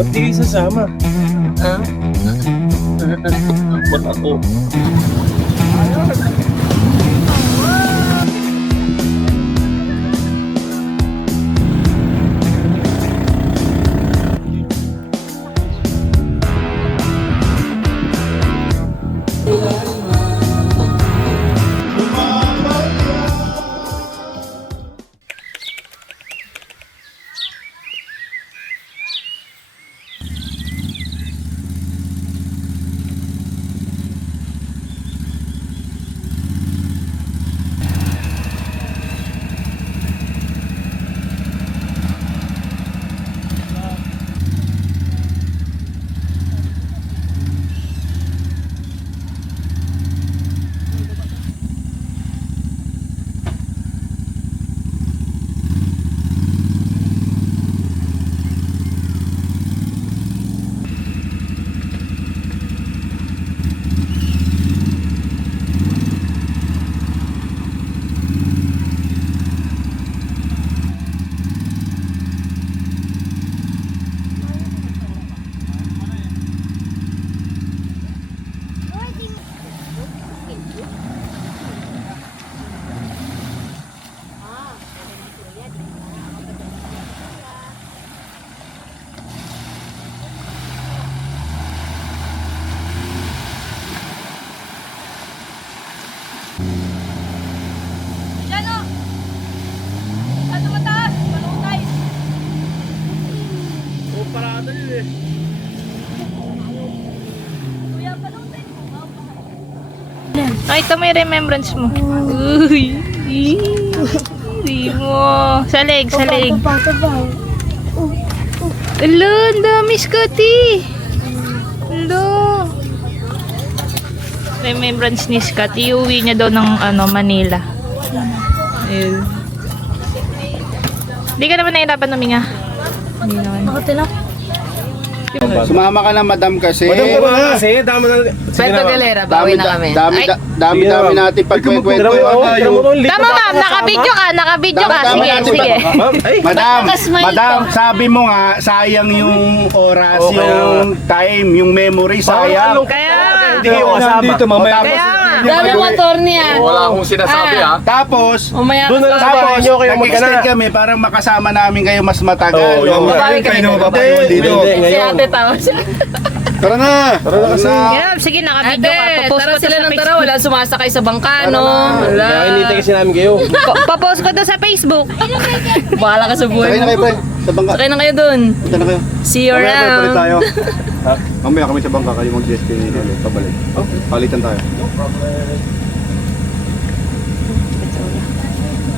Ba't di kayo sasama? Ha? Ba't ako? Ay, ito may remembrance mo. Uy. Uy mo. Salig, salig. Alo, ang dami, Scotty. Alo. Remembrance ni Scotty. Iuwi niya daw ng Manila. Ayun. Hindi ka naman nahirapan huminga. Hindi naman. Sumama ka na, madam, kasi. Madam ka ba kasi? Dami na. Puerto Galera, bawi na kami. Dami natin pagkwento. Tama, ma'am. Nakabidyo ka. Nakabidyo ka. Tama, Sige, tama. sige. Madam, sabi mo nga, sayang yung oras, Okay. yung time, yung memory, sayang. Kaya Hindi kayo kasama. Dito, mamaya. Kaya nga. Dami motor niya. Wala akong sinasabi ha. Tapos, Umaya Doon na lang sa bahay tapos, nyo kayo magkana. nag-extend kami para makasama namin kayo mas matagal. Oo, yung Babawi mga kami kayo na doon. mapapayon dito. Hindi, Si Ngayon. ate tao siya. Tara na! Tara na kasi. Yeah, sige, nakabidyo ka. Ate, Papost tara ko to sila sa ng tara. Facebook. Wala sumasakay sa bangka, no? Wala. Kaya hinintay kasi namin kayo. Papost ko to sa Facebook. Bahala ka sa buhay Sakay na kayo, mo. pre. Sa bangka. Sakay na kayo dun. Punta na kayo. See you Mamaya, pre, palit around. tayo. Ha? Mamaya kami sa bangka, kayo mag-destination ulit. Pabalik. Palitan tayo.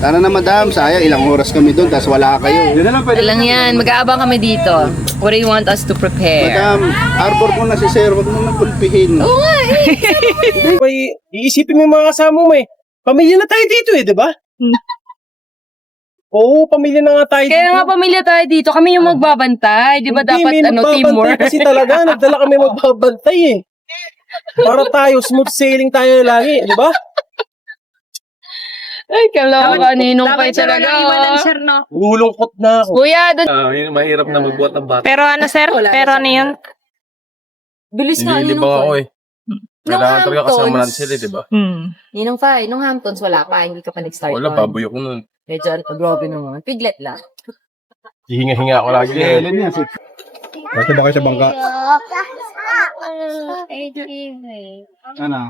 Tara na, madam. Sayang, ilang oras kami doon, tapos wala kayo. Yun na lang, Alam yan, mag-aabang kami dito. What do you want us to prepare? Madam, arbor mo na si sir, huwag mo na pulpihin. Oo nga eh. May iisipin mo yung mga kasama mo eh. Pamilya na tayo dito eh, di ba? Oo, pamilya na nga tayo dito. Kaya nga pamilya tayo dito, kami yung magbabantay. Di ba Hindi, dapat may magbabantay teamwork? Kasi talaga, nagdala kami magbabantay eh. Para tayo, smooth sailing tayo lagi, di ba? Ay, kaloka, ninong kayo talaga. Sir, no? Lulungkot na ako. Kuya, dun. Mahirap na magbuhat ng bata. Pero ano, sir? Pero ano yun? Bilis nga, ninong Nililibang ako ko. eh. Kailangan talaga kasama natin sila, di ba? Ninong fa, nung Hamptons, wala pa. Hindi ka pa nag-start. Wala, nun. babuyok ko nun. Medyo, grabe naman. Piglet lang. Hihinga-hinga ako lagi. Bakit ba kayo sa bangka? Ano?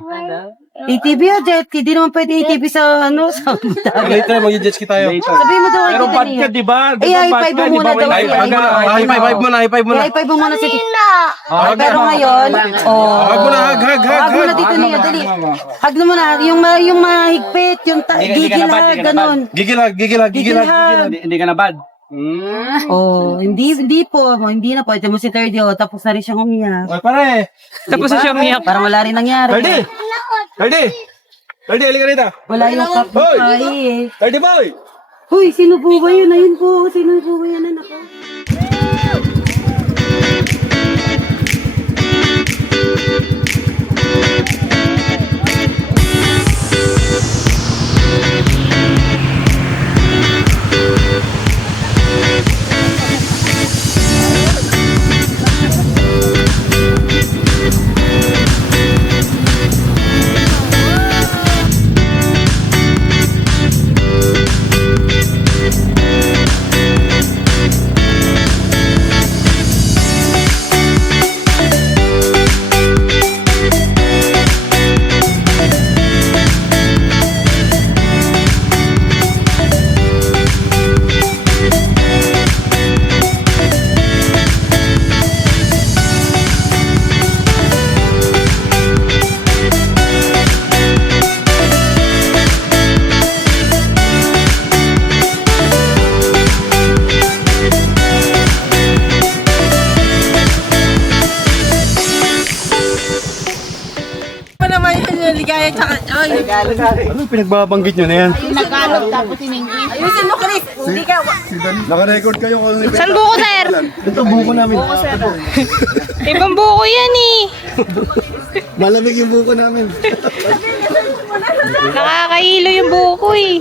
ATV o jet ski? Di naman pwede ATV sa sa Later, mag-jet ski tayo. Sabi mo daw Pero ang bad ka, di ba? Eh, high-five mo muna daw. High five muna, high five muna. High-five mo muna si pero ngayon, Hag mo na, hag. hag mo na dito niya, dali. Hag mo na, yung mahigpit, yung gigil hag, ganon. Gigil hag. Hindi ka na bad. Oh, hindi po, hindi na po. Ito mo si Thirdy, tapos na rin siyang umiyak. Oy, pare. Tapos na siya umiyak. Parang wala rin nangyari. Tardy, halika rito. Wala yung kapitbahay eh. Tardy boy. Hoy, sino po ba yun? Ayun po, sino po ba yan, anak ko? Ano pinagbabanggit nyo na yan? Ayusin mo, Chris. Hindi ka. Naka-record kayo kung ano Saan buko, sir? Ito buko namin. Ibang buko yan eh. Malamig yung buko namin. Nakakahilo yung buko eh.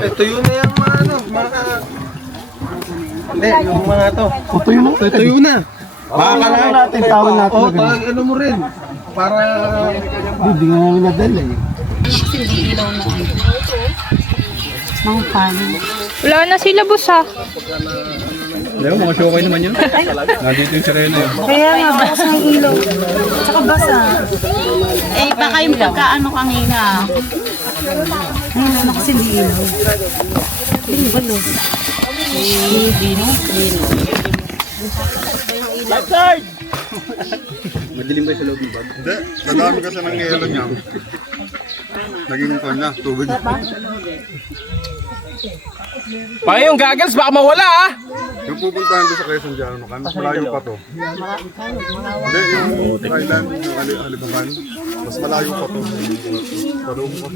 Ito yun na yung mga ano, mga... Hindi, yung mga to. Tuyo na. Makakalain natin, tawag natin. Oo, ano mo rin. Para... Hindi nga namin nadala eh. Mga paano. Wala na sila, boss ha. Leo, mga showkay naman yun. Nandito yung sirena yun. Kaya nga, bukas ng ilaw. Tsaka basa. Eh, baka yung pagkaano kanina. Ayun, ano kasi hindi ilaw. Hindi ba, no? Madilim ba sa loob ng bag? Hindi, nadami kasi ng yelo niya. Naging na, tubig. Paano yung goggles? Baka mawala ah! Yung pupuntahan doon sa Quezon dyan, ano kan? Mas malayo pa to. Hindi, yung island, yung Alibagan. Mas malayo pa to. Pero kung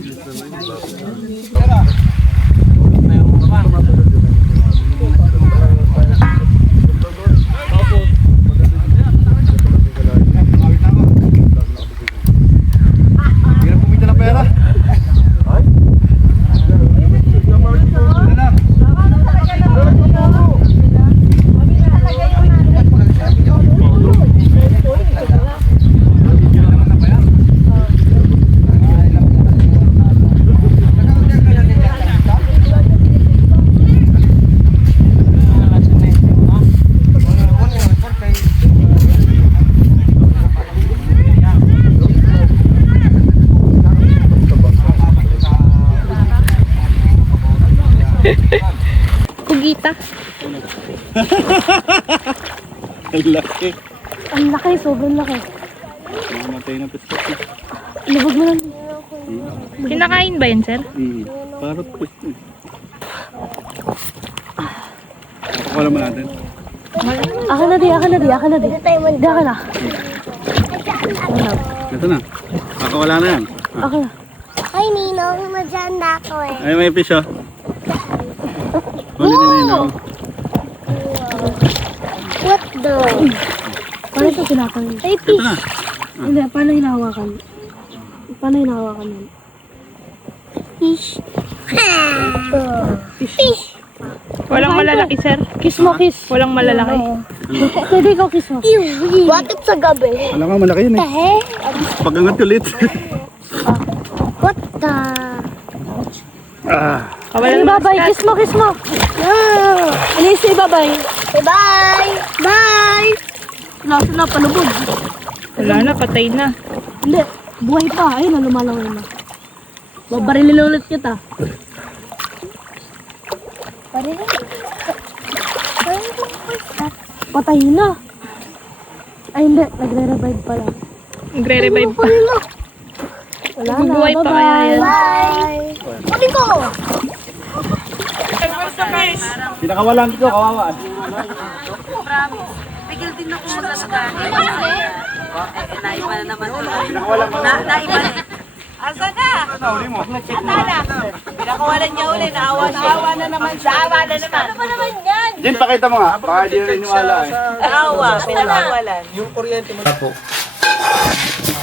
Pugita. Ang laki. Ang laki, sobrang laki. Mamatay na pista. Lubog mo lang. Kinakain ba yan, sir? Parang pista. Wala mo natin. Akin na di. Di ka na. Ito na. Wala na yan. Akin na. Ay, Ninong, maganda ako eh. Ay, may fish oh. Huli ni Ninong. What the? Paano ito kinakain? Ay, Ito na. Hindi, paano hinahawakan? Paano hinahawakan yan? fish. Fish. Walang malalaki, sir. Kiss mo, kiss. Walang malalaki. Pwede ikaw kiss mo. Bakit sa gabi? Alam mo, malaki yun eh. Eh? Pag-angat ulit. What the? Kawalan babay, kiss mo. Alis si babay. Bye! Bye! Nasa na, palubog. Wala na, patay na. Hindi, buhay pa. Ayun na, lumalaway na. Babarilin ulit kita. Patay na. Ay hindi, nagre-revive pa lang. Nagre-revive pa. Wala na, buhay pa kaya yan. Bye! Kunin ko! Pinakawalan dito, kawawa. Tigil din ako maglalagay. Naiba na naman. Naiba na. Asa na? Pinakawalan niya uli. Naawa na naman siya. Naawa na naman. Ano ba naman yan? Jin, pakita mo nga. Baka di rin niwala eh. Naawa. Pinakawalan. Yung kuryente mo.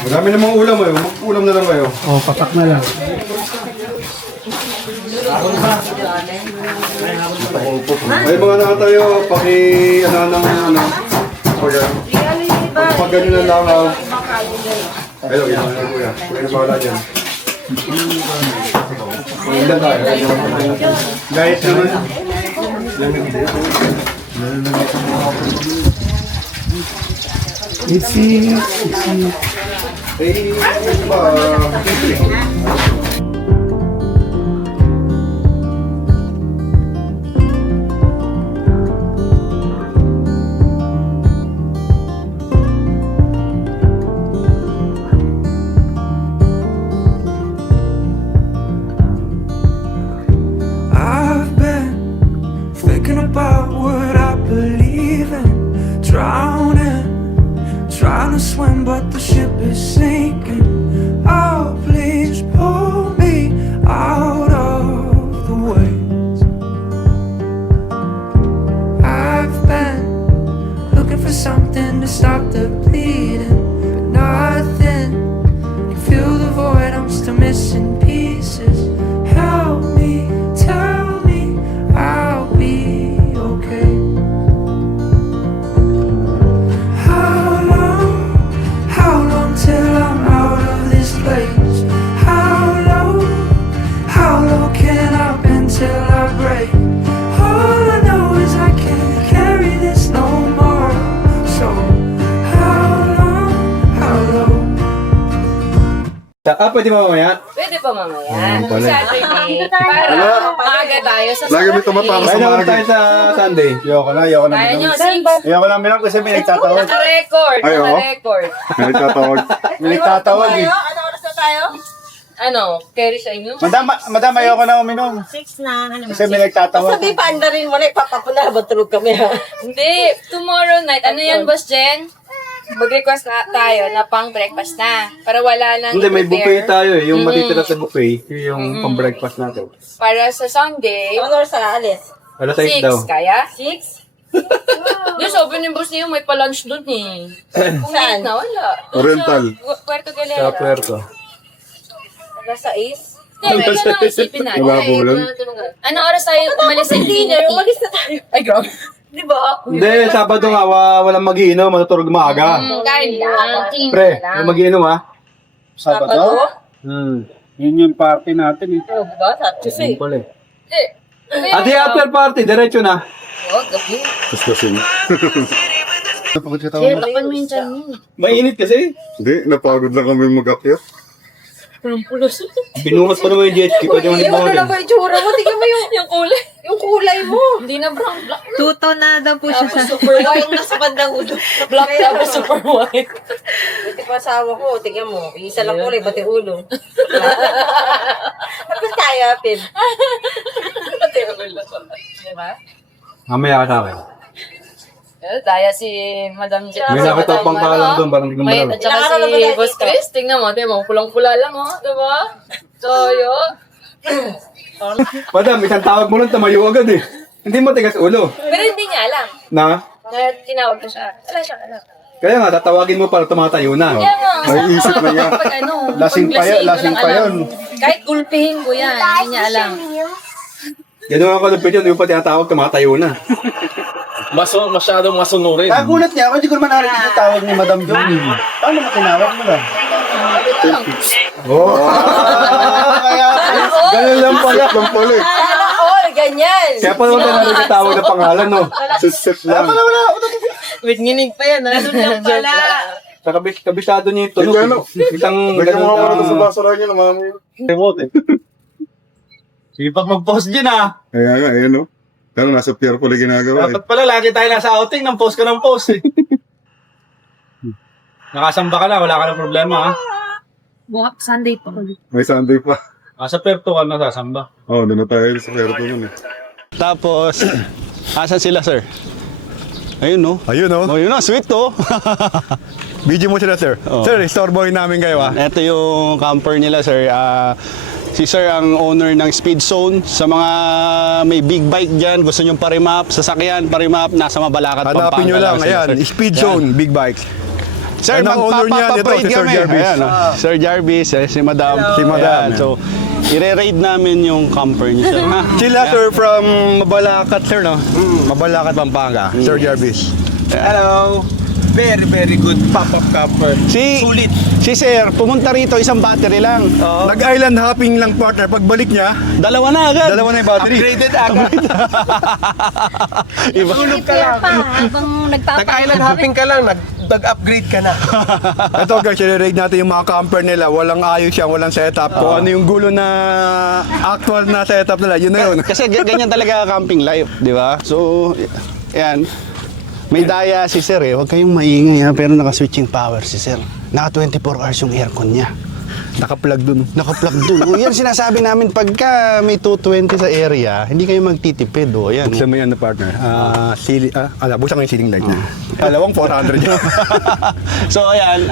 Marami namang ulam eh. Mag-ulam na lang kayo. Oh, patak na lang. May mga nakatayo, ano ng pag ganyan na lang. Hello, yan na kuya. Kuya na bawala dyan. Ilan tayo? Guys, naman. Itzy. Hey, I've been thinking about what I believe in. missing pieces. Help me, tell me I'll be okay. How long till I'm out of this place? How low can I bend till I break? All I know is I can't carry this no more. So how low? Pwede mo mamaya? Pwede pa mamaya. pala. Saturday. Para maaga tayo sa Lagi may tumatawa sa Kaya naman mga tayo sa Sunday. Ayoko na Kaya nyo, Ayoko na minum kasi may nagtatawag. naka-record. Ay, oo. Naka-record. May nagtatawag. May nagtatawag eh. Ano oras na tayo? Ano, carry sa inyo? Madam, ayoko na uminom. 6 na. Ano Kasi may nagtatawag. Sabi pa, anda rin mo na ipapapuna. Batulog kami ha. Hindi, tomorrow night. Ano yan, Boss Jen? Mag-request na tayo na pang breakfast na. Para wala nang Hindi, may buffet i-prepare. tayo eh. Yung matitira sa buffet, yun yung pang-breakfast natin. Para sa Sunday, Ano oras na alis? Alas 6 daw. 6. Kaya? 6? Yung sabi ni Boss niyo, may pa-lunch dun eh. Kung Saan? na, wala. Doon Oriental. Sa Puerto Sa Galera. Puerto. Alas 6? Hindi, medyo na isipin natin. Nababulan. Ano oras tayo umalis sa dinner? Umalis na tayo. Ay, grabe. Di ba? Hindi, Sabado nga, walang mag-iinom, matutulog maaga. Kain lang. Pre, yung mag-iinom ha? Sabado? Yun yung party natin eh. Ano ba? Saturday. Yun pala eh. At the after party, diretso na. Tapos kasi. Napagod siya tawag. Lapan mo yung tiyan mo. Mainit kasi. Hindi, napagod lang kami mag-akyat. Binuhat pa naman yung jet ski, pwede mo Ano libutin. na ba yung tsura mo? Tingnan mo yung kulay. Yung kulay mo. Hindi na brown, black. Tuto na daw po siya sa... Super white na sa bandang ulo. Black tapos super white. Buti pa asawa ko. Tingnan mo. Isa lang kulay, pati ulo. Tapos tayo, Pin. Diba? Mamaya ka sa akin. Daya si Madam Jen. May nakita pang kalang doon, parang hindi ko Wait, malaw. at saka si Boss Chris. Tingnan mo, pulang-pula lang, oh. Diba? Toyo. Madam, isang tawag mo lang, tamayo agad eh. Hindi mo tigas ulo. Pero hindi niya alam. Na? Na tinawag ko siya. Wala siya alam. Kaya nga, tatawagin mo para tumatayo na. Kaya nga, May isip na niya. pag ano, Lasing pag pa yun, walang lasing pa alam. yun. Kahit gulpihin ko yan, hindi niya alam. Yan ang kalupit yun, yung pa tinatawag, tumatayo na. Masyadong masunurin. Nagulat niya ako, hindi ko naman narinig yung tawag ni Madam Johnny. Paano mo tinawag mo ba? Oh! Kaya, ganun lang pala. Lang pala eh. All, ganyan. Kaya pala wala narinig yung tawag ng pangalan, no? Sit lang. With nginig pa yan, ha? Doon lang pala. Sa kabisado niya yung tunog. Hindi, ano? Isang Lagyan mo nga muna sa ganun. basura niya na mami. Remote eh. Sige, pag mag-post dyan ah. Ayan nga, ayan o. Pero nasa pier pala ginagawa eh. Dapat pala lagi tayo nasa outing, nang post ka ng post eh. Nakasamba ka na, wala ka ng problema ha. Bukas Sunday pa. May Sunday pa. Sa Puerto ka nasasamba. Oo, doon na tayo sa pier po nun eh. Tapos, asan sila, sir? Ayun, no? Ayun o. Oh, yun, no? Sweet, to. Video mo sila sir. Oo. Sir, istorbohin namin kayo ah. Ito yung camper nila, sir. Si sir ang owner ng Speed Zone. Sa mga may big bike dyan, gusto nyo parimap, sasakyan, parimap, nasa Mabalacat, Pampanga. Hanapin nyo lang, sila, ayan, sir. Speed Ayan. Zone, big bike. Sir, Ano ang owner niyan? Ito, magpapaparade si Sir kami. Jarvis. Ayan, Sir Jarvis, si Madam. Si Madam. Ayan, so, i-raid namin yung camper niya, sir. Ha? Sila sir from Mabalacat sir no? Mabalacat, Pampanga. Sir Jarvis. Hello. Very, very good pop-up camper. Sulit. Si sir, pumunta rito, isang battery lang. Nag-island hopping lang partner. Pagbalik niya, Dalawa na agad. dalawa na yung battery. Upgraded agad. Iba. Tulog ka lang. Habang Nag-island hopping ka lang, nag-upgrade ka na. Ito guys, i-rate natin yung mga camper nila. Walang ayos yan, walang setup. Kung ano yung gulo na actual na setup nila, yun na yun. Kasi ganyan talaga camping life, di ba? So, yan. May daya si sir eh. Huwag kayong maingay ha. Pero naka-switching power si sir. Naka 24 hours yung aircon niya. Naka-plug dun. Naka-plug dun. O yan sinasabi namin pagka may 220 sa area, hindi kayo magtitipid. O yan. Buksan mo yan na partner. Buksan ko yung ceiling light niya. Dalawang 400 yan. So ayan,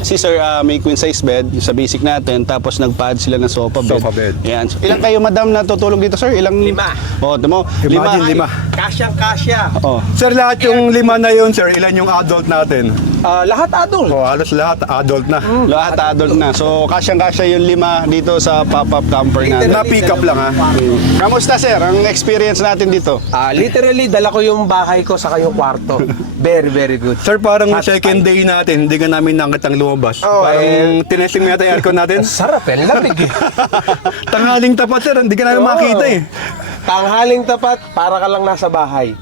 si sir may queen size bed sa basic natin, tapos nag-pad sila ng sofa bed. Sofa bed. Ayan. So, ilang kayo madam na tutulog dito sir? Ilang? 5. O, tamo. Imagine, 5. Kasyang-kasya. Oh. Sir, lahat yung 5 na yun, sir, ilan yung adult natin? Lahat adult. O, halos lahat adult na. Lahat adult na. So, kasyang-kasya yung 5 dito sa pop-up camper natin. Na-pick up lang, ha? Kamusta, sir? Ang experience natin dito? Literally, dala ko yung bahay ko sa kayong kwarto. Very, very good. Sir, parang second day natin, hindi ka namin nakitang lumabas. Parang tinesting mo yata yung aircon natin. Sarap eh, lamig eh. Tanghaling tapat, sir, hindi ka namin makita eh. Tanghaling tapat, para ka lang nasa bahay.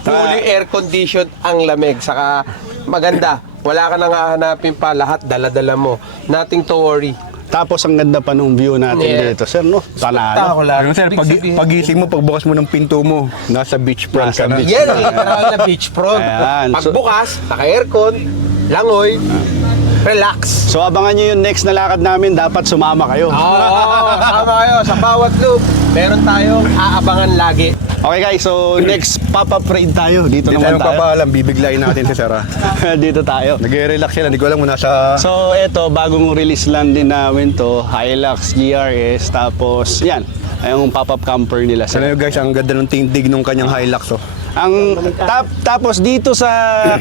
Fully air conditioned ang lamig. Saka maganda. Wala ka nang hahanapin pa. Lahat dala-dala mo. Nothing to worry. Tapos ang ganda pa nung view natin dito, sir, no? Tanalo. Ayun, sir, pagising mo, pagbukas mo ng pinto mo, nasa beachfront ka na. Yan ang literal na beachfront. Ayan. Pagbukas, naka-aircon, langoy, relax. So, abangan nyo yung next na lakad namin. Dapat sumama kayo. Sama kayo. Sa bawat loop, meron tayong aabangan lagi. Okay, guys. So, next pop-up raid tayo. Dito Hindi naman tayo tayo. papaalam, bibiglayin natin si Sarah. Dito tayo. Nag-relax sila, hindi ko alam kung nasa... So, eto, bagong release lang din namin to. Hilux, GRS, tapos, yan. Yung pop-up camper nila. Alam nyo guys, ang ganda ng tindig nung kanyang Hilux, oh. Ang tapos dito sa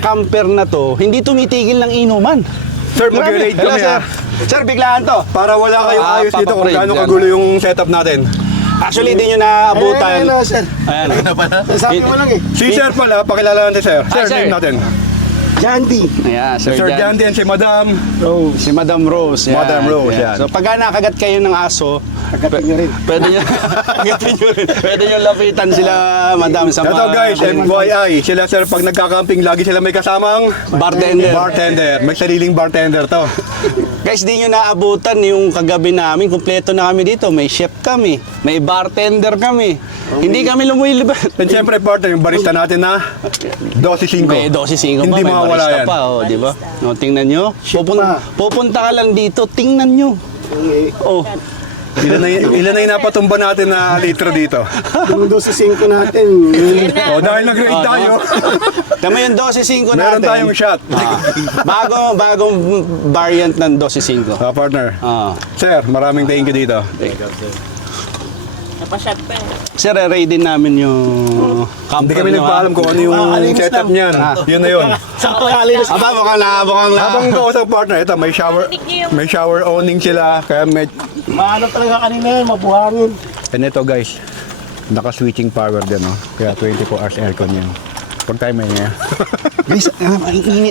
camper na to, hindi tumitigil ng inuman. Sir, mag-raid Hello, kami, sir. ha? Sir, biglaan to. Para wala kayong ayos dito kung papaprade gaano yan. kagulo yung setup natin. Actually, hindi nyo naabutan. sir. Ayan. Sabi mo lang eh. Si Sir pala, pakilala natin, Sir. Sir, sir. name natin. Jandy. Ayan, Sir Jandy and si Madam. Si Madam Rose. Yan. Madam Rose, yan. So, pagka nakagat kayo ng aso, pwede nyo, agatin nyo rin. Pwede nyo lapitan sila, Madam, sa Ito guys, MYI. Sila sir, pag nagka-camping, lagi sila may kasamang bartender. May sariling bartender to. Guys, di nyo naabutan yung kagabi namin. Kumpleto na kami dito. May chef kami. May bartender kami. Hindi kami lumilibat. And siyempre, partner, yung barista natin na 12.5. May 12.5 pa, Hindi may mawawala barista yan. pa, oh, di ba? No, tingnan nyo. Pupunta ka lang dito, tingnan nyo. Oh, Ilan na yung napatumba natin na litro dito? Yung 12.5 natin. O, dahil nag-rate tayo. tama yung 12.5 natin. Meron tayong shot. Bagong variant ng 12.5. Partner. Ah. Sir, maraming thank you dito. Sir, raid din namin yung Hindi camper kami nyo, nagpaalam kung ano yung setup niyan. Yun na yun. Aba, mukhang na. Habang kausap partner, ito may shower owning sila. Kaya may... Maano talaga kanina yan, mabuhangin. And ito guys, naka-switching power din, no? Kaya 24 hours aircon yan. Huwag tayo may nga. Guys,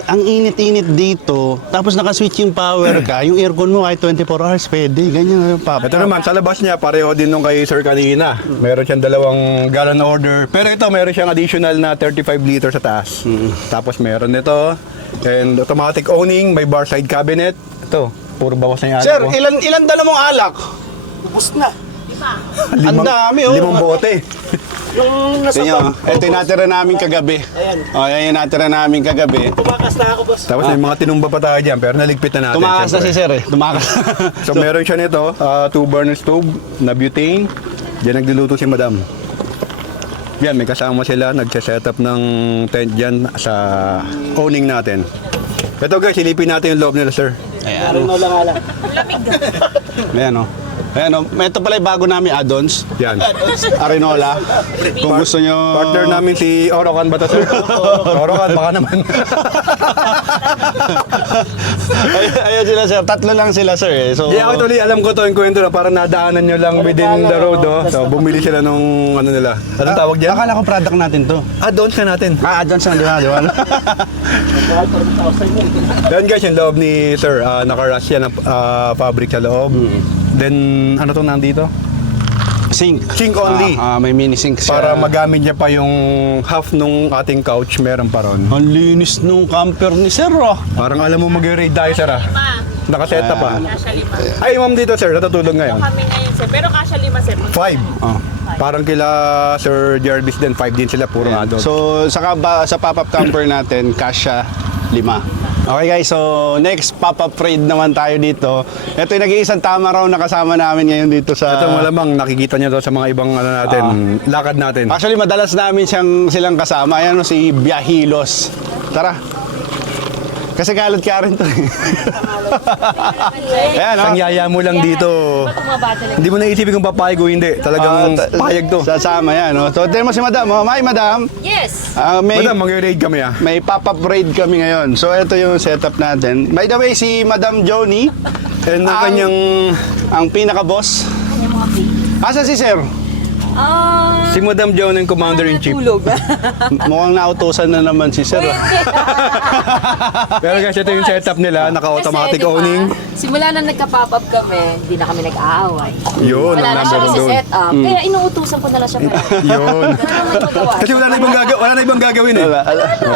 ang init-init dito. Tapos naka-switch yung power ka. Yung aircon mo kahit 24 hours pwede. Ganyan. Ito naman, sa labas niya, pareho din nung kay Sir kanina. Meron siyang 2 gallon order. Pero ito, meron siyang additional na 35 liters sa taas. Tapos meron nito. And automatic owning, may bar side cabinet. Ito, puro bawas na yung alak Sir, ko. ilan dala mong alak? Ubus na. Ang dami, oh. 5 bote. Yung nasa Ito yung natira namin kagabi. O, yan yung natira namin kagabi. tumakas na ako, boss. Tapos may mga tinumba pa tayo dyan, pero naligpit na natin. Tumakas na syempre. si Sir eh. Tumakas. So meron siya nito, 2 burner stove na butane. Diyan nagluluto si Madam. Yan, may kasama sila, nagse-setup ng tent dyan sa owning natin. Ito guys, silipin natin yung loob nila, sir. Ayan, o. Ayan, o. Ayan, o. Ito pala yung bago namin add-ons. Yan. Arenola. Kung gusto nyo... Partner namin si Orocan ba to, sir? Orocan, baka naman. Ayan sila, sir. 3 lang sila, sir. Eh. So, Yeah, actually, alam ko to yung kwento na para nadaanan nyo lang within the road, oh. So, bumili sila nung ano nila. Anong tawag dyan? Akala ko product natin to. Add-ons ka natin. Add-ons lang, di ba? Di ba? Yan guys, yung loob ni sir, naka-rush yan ng fabric sa loob. Then, ano to nandito? Sink. Sink only. May mini sink siya. Para magamit niya pa yung half nung ating couch, meron pa ron. Ang linis nung camper ni Sir, oh. Parang alam mo mag-raid tayo, sir, ah. Nakaset up, ah. Ay, ma'am dito, sir, natutulog ngayon. Kami ngayon, sir. Pero kasya 5, sir. 5. Oh. Parang kila Sir Jarvis din, 5 din sila, puro adult. So, sa pop-up camper natin, kasya 5. Okay guys, so next pop-up raid naman tayo dito. Ito yung nag-iisang tama raw na kasama namin ngayon dito sa... Ito malamang nakikita niyo to sa mga ibang ano natin, lakad natin. Actually, madalas namin silang kasama. Ayan o, si Biahilos. Tara. Kasi kalot ka rin to. Ayan, Ang yaya mo lang dito. Hindi mo naisipin kung papayag o hindi. Talagang payag to. Sasama yan. No? So, tignan mo si Madam. Oh, hi, Madam. Yes! Madam, mag-raid kami ah. May pop-up raid kami ngayon. So, ito yung setup natin. By the way, si Madam Joni, And ang kanyang... ang pinaka-boss. Asa si Sir? Si Madam Joan ang Commander-in-Chief. Mukhang nautusan na naman si Sir. Pero guys, ito yung setup nila. Naka-automatic Kasi, owning. Simula na nagka-pop-up kami, hindi na kami nag-aaway. Yun, Wala ang na number siya one kasi doon. set up. Kaya inuutusan ko na lang siya para. Yun. Wala naman magawa. Kasi wala na ibang gagawin eh.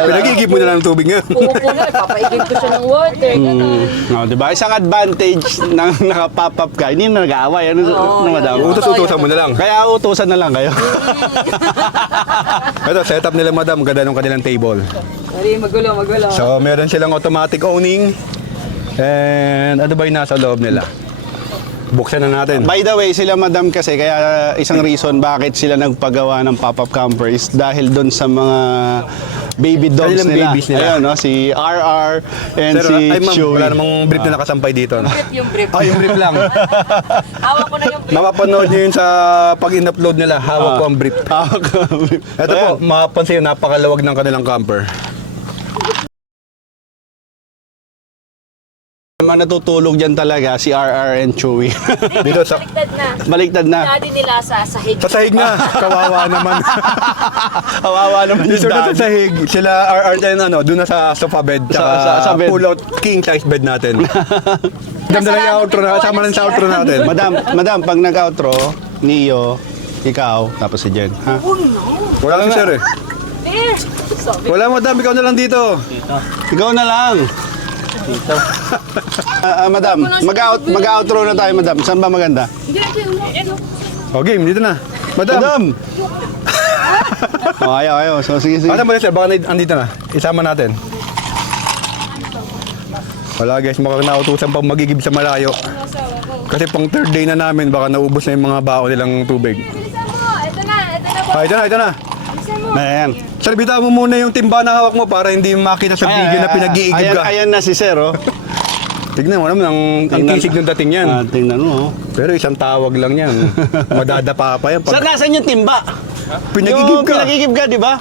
Pinag-igib mo na lang ng tubig nga. Pumupuno, papaigib ko siya ng water. Ganun. No, diba? Isang advantage ng naka-pop-up ka, hindi na nag-aaway. Ano, Madam? Utos-utosan mo na lang. Kaya utusan na lang kayo. Ito, setup nila Madam. Ganda ng kanilang table. Sorry, magulo. So, meron silang automatic owning. And ano ba yung nasa loob nila? Buksan na natin. By the way, sila Madam kasi, kaya isang reason bakit sila nagpagawa ng pop-up camper is dahil doon sa mga baby dogs Kanilang nila. babies nila. Ayun, no? Si RR and Sir, si ay ma'am, Chewy. wala namang brief na nakasampay dito. No? Yung brief. Yung brief lang. Hawak ko na yung brief. Mapapanood nyo yun sa pag in-upload nila. Hawak ko ang brief. Ito po, mapapansin nyo, napakalawag ng kanilang camper. Natutulog dyan talaga si RR and Chewy. Dito sa... Baliktad na. Baliktad na. Daddy nila sa sahig. Sa sahig na. Kawawa naman. Kawawa naman yung Dito na sa dad. sahig. Sila RR din, ano, doon na sa sofa bed. Sa bed. Pull out king size bed natin. Ganda lang yung outro na. Sama lang sa outro natin. Madam, pag nag-outro, Neo, ikaw, tapos si Jen. Ha? Wala si sir eh. Wala Madam, ikaw na lang dito. Ikaw na lang. Madam, mag-outro na tayo, Madam. Saan ba maganda? O game, dito na. Madam. Madam! Ayaw. So, sige. Ano mo sir, baka andito na. Isama natin. Wala guys, mukhang nautusan pang magigib sa malayo. Kasi pang third day na namin, baka naubos na yung mga bao nilang tubig. Ito na. Ayan. Sir, bitaw mo muna yung timba na hawak mo para hindi makita sa video na pinag-iigib ka. Ayan na si Sir, oh. Tignan mo naman, ang kisig ng dating yan. Tingnan mo, oh. Pero isang tawag lang yan. Madadapa pa yan. Sir, nasan yung timba? Pinag-igib ka. Pinag-igib ka, di ba?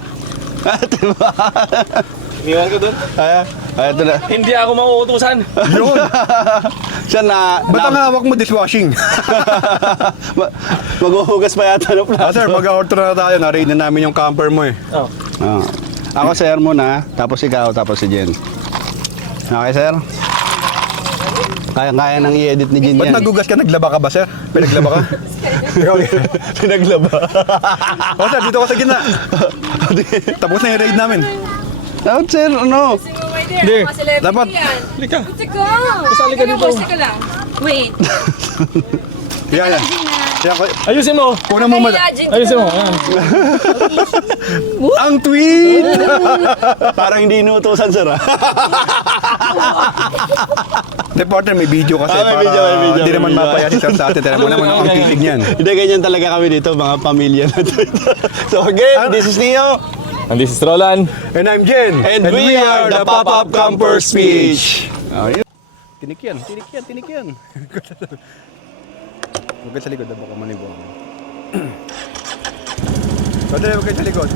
Timba. Iniwan ko doon. Ito na. Hindi ako mauutusan. Yun. Siya na... Ba't ang hawak mo dishwashing? Maghuhugas pa yata ng plato. Sir, mag-outro na tayo. Na-raid na namin yung camper mo eh. Oh. Oh. Ako, Sir, muna. Tapos ikaw, tapos si Jen. Okay, Sir? Kaya nang i-edit ni Jen Ba't yan. nagugas ka? Naglaba ka ba, sir? Pinaglaba ka? Pinaglaba. O sir, dito ka sa gitna. Tapos na yung raid namin. Dapat, Sir, ano? Hindi, dapat. Halika. Teka. Kasali ka dito. Teka lang. Wait. Yan. Ayusin mo. Kunan mo muna. Ayusin mo. Ayan. Ang tweet! Parang hindi inuutosan, Sir, ah. The partner, may video kasi May video. hindi naman mapaya si sir sa atin. Tira mo naman ang kisig niyan. Hindi, ganyan talaga kami dito, mga pamilya na dito. So again, this is Neo. And this is Roland. And I'm Jen. And we are the Pop-Up Camper Speech. Tinik yan. Huwag ka sa likod, baka manibo ako. Padre, huwag ka sa likod.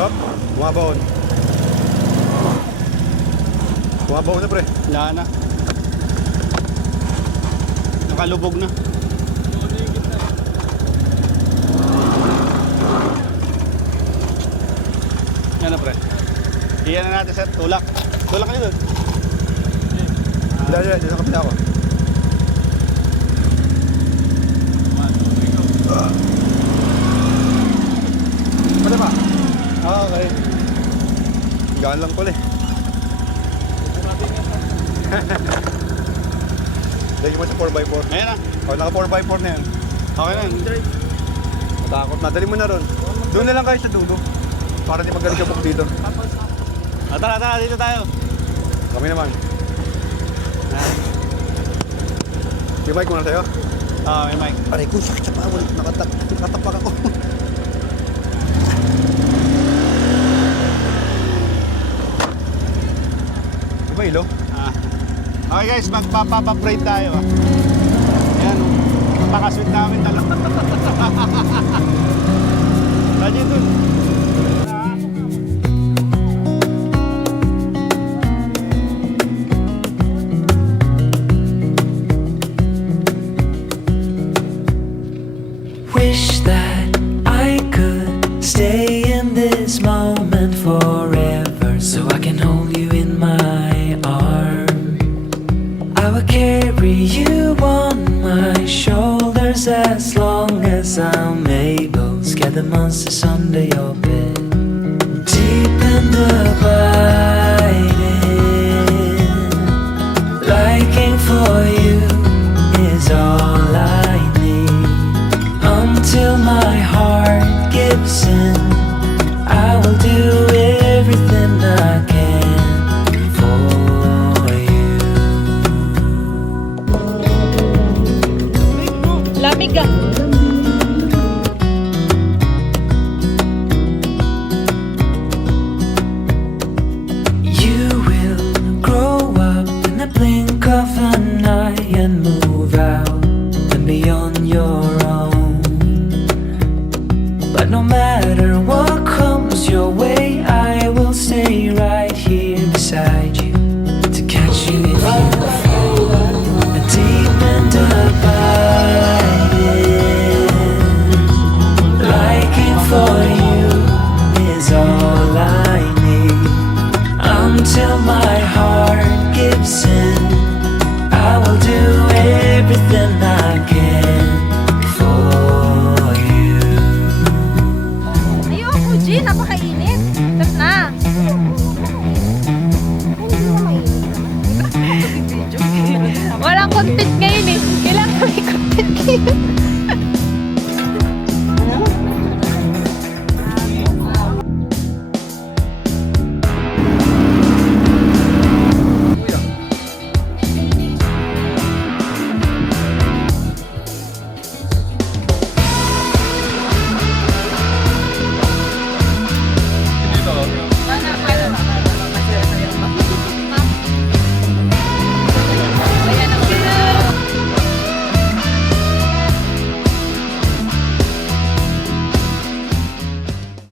Hop, bumabaon. Bumabaon na pre. Wala na. Nakalubog na. Yan na, pre. Iyan na natin, Sir. Tulak. Tulak ka nyo doon. Dito sa kapila ko. Pwede ba? Okay. Gaan lang pala eh. Lagi mo sa 4x4. Ayan na. O, naka 4x4 na yan. Okay na. Matakot na. Dali mo na ron. Doon na lang kayo sa dulo. Para di magaling ka buk dito. Tara, dito tayo. Kami naman. May mic muna tayo. May mic. Aray ko, sakit sa pawal. Nakatapak ako. mobile, oh. Okay guys, magpapapapray tayo. Ayan, pakasweet namin talaga. Lagi dun. Wish that I could stay in this moment forever, so I can hold you in my arms. I will carry you on my shoulders as long as I'm able. Scare the monsters under your bed. Deep and abiding, liking for you is all I need. Until my heart gives in, I will do everything I can for you. Lamig ah. You will grow up in the blink of an eye and move out and beyond your own. But no matter what comes your way, I will stay right here beside you to catch you if you fall. Deep and abiding, liking for you is all I need. Until my heart gives in, I will do everything I can for you. Ayoko, G. Napakainit. Tapos na. Walang content ngayon